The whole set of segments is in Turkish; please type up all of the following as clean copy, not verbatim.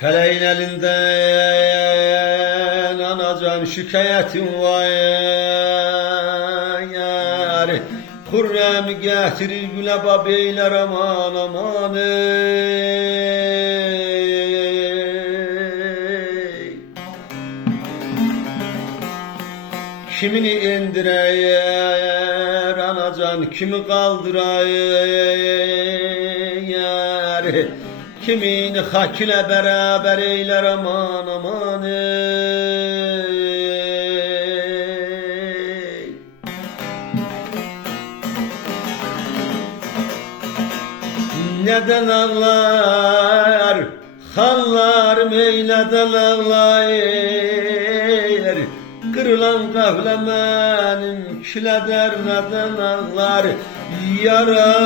Feleğin elinden anacan şikayetin var yar. Hürrem getirir güleba beyler aman aman ey. Kimini indirer anacan kimi kaldırayar. Kimini hak ile beraber eyler aman aman ey. Neden ağlar hallar meyleden ağlar. Kırılan kahlemenim kileder neden ağlar yaray.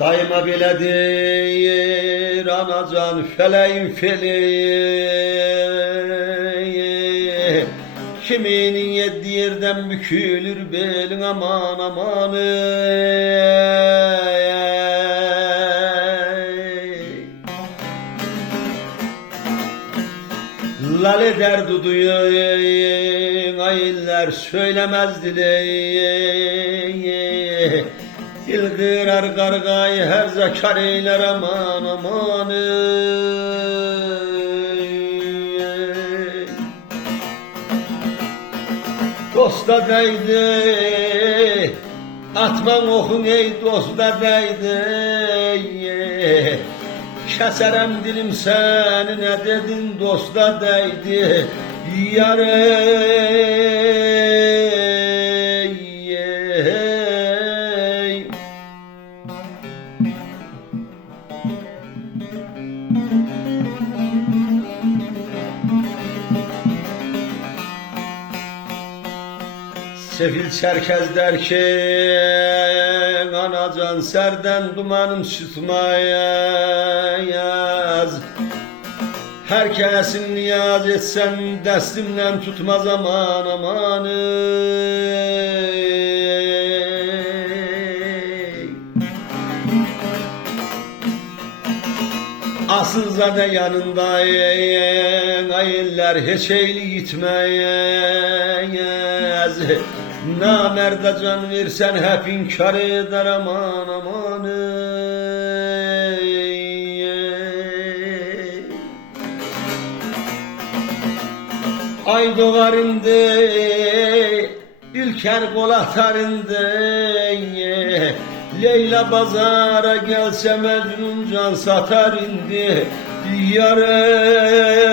Daima biledir anacan feleğin feleği. Kiminin yedi yerden bükülür belin aman aman ey. Lale derdi duyun ayiller söylemez dileği. Dil kırar kargayı her zekar eyler aman aman ey. Dosta değdi atman okun ey dosta değdi. Keserem dilim seni ne dedin dosta değdi yar ey. Sefil çerkez derken anacan serden dumanım çıkmayaz. Herkesin niyaz etsem destimden tutmaz aman aman ey. Asıl zade yanındayın ayiller hiç eyli gitmeyez. Namerde can versen hep inkar eder aman aman ey. Ay doğarında ülker kol atarında Leyla pazara gelse Mecnun can satar indi yar ey.